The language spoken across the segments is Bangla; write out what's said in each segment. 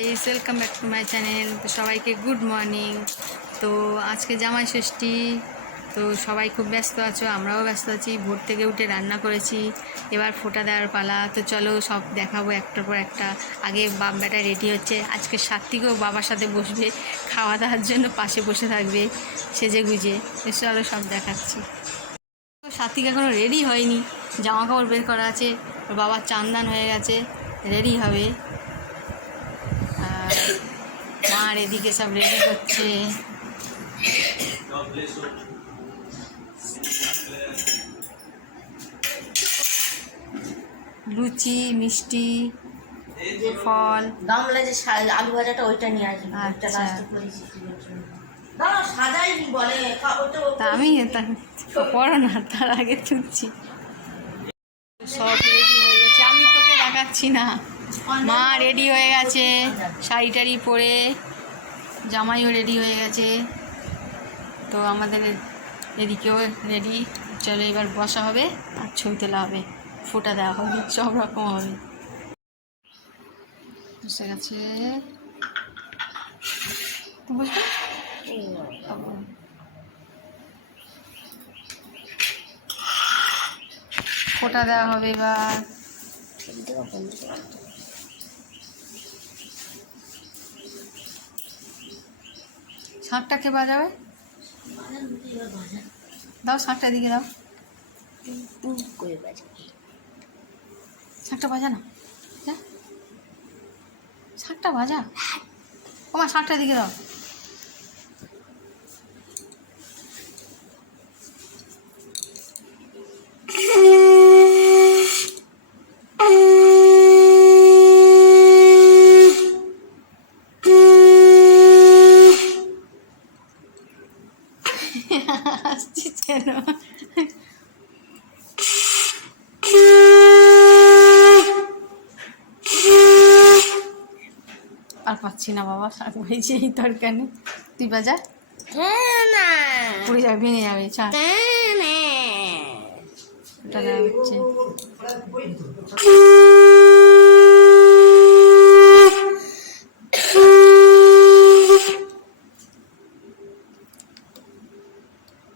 Guys welcome back to my channel. তো সবাইকে গুড মর্নিং। তো আজকে জামাই ষষ্ঠী, তো সবাই খুব ব্যস্ত আছো, আমরাও ব্যস্ত আছি। ভোর থেকে উঠে রান্না করেছি, এবার ফোঁটা দেওয়ার পালা। তো চলো সব দেখাবো একটার পর একটা। আগে বাপ বেটা রেডি হচ্ছে, আজকে সাত্বিকও বাবার সাথে বসবে, খাওয়া দাওয়ার জন্য পাশে বসে থাকবে সেজে গুজে। চলো সব দেখাচ্ছি। সাত্বিক এখনও রেডি হয়নি, জামা কাপড় বের করা আছে, ওর বাবার চান্দান হয়ে গেছে, রেডি হবে। আর মার এদিকে সব রেডি করছে। লুচি, মিষ্টি, ফল। গামলা যে আলু ভাজাটা ওইটা নিয়ে আসবি। আচ্ছা, সাজাইনি বলে তা আমি পড়ো না, তার আগে তুলছি। সব রেডি হয়ে গেছে, আমি তোকে দেখাচ্ছি না। মা রেডি হয়ে গেছে, শাড়ি টাড়ি পরে, জামাইও রেডি হয়ে গেছে। তো আমাদের এদিকেও রেডি। চলো এবার বসা হবে আর ছবি তোলা হবে, ফোঁটা দেওয়া হবে, সব রকম হবে। বসে গেছে, বুঝবে ফোঁটা দেওয়া হবে এবার। শাঁখটা কে বাজাবে? দাও শাঁখটা দিকে দাও, শাঁখটা বাজা না, শাঁখটা বাজা। ওমা শাঁখটা দিকে দাও। আসছিস কেন? আর পাচ্ছি না বাবা, শাক হয়েছে এই তরকার নেই। তুই বাজা, পড়ে যাবে, ভেঙে যাবে। ছাড়, ওটা দেওয়া হচ্ছে।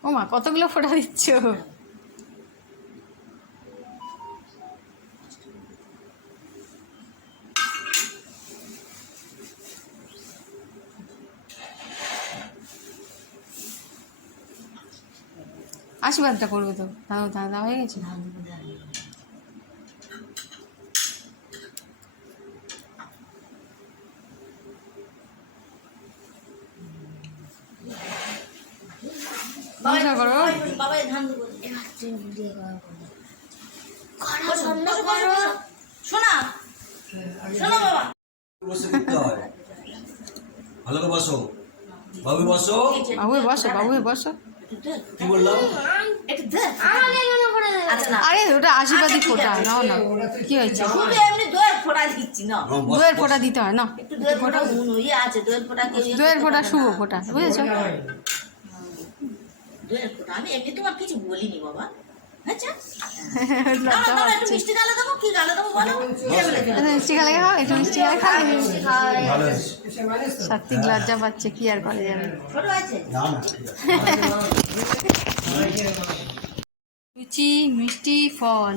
ও মা, কতগুলো ফোঁটা দিচ্ছ? আশীর্বাদটা করবে তো, দাও দাদা হয়ে গেছে। করো ভালো করে বসো, বাবু বসো, বাবু বসো, বাবু বসো। কি বললাম? আরে ওটা আশীর্বাদী ফোঁটা, নাও না, কি হয়েছে? দইয়ের ফোঁটা দিতে হয় না, দইয়ের ফোঁটা শুভ ফোঁটা, বুঝেছো? আমি এমনি তোমার কিছু বলিনি বাবা। মিষ্টি গালে খাও, একটু মিষ্টি গালে খাও। সাত্বিক লজ্জা পাচ্ছে, কি আর করা যাবে। লুচি, মিষ্টি, ফল।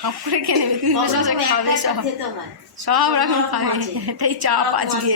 হাফ করে খেয়ে নেবে, তুমি খাবে সব রকম খাবে। এটাই চাপ আজকে।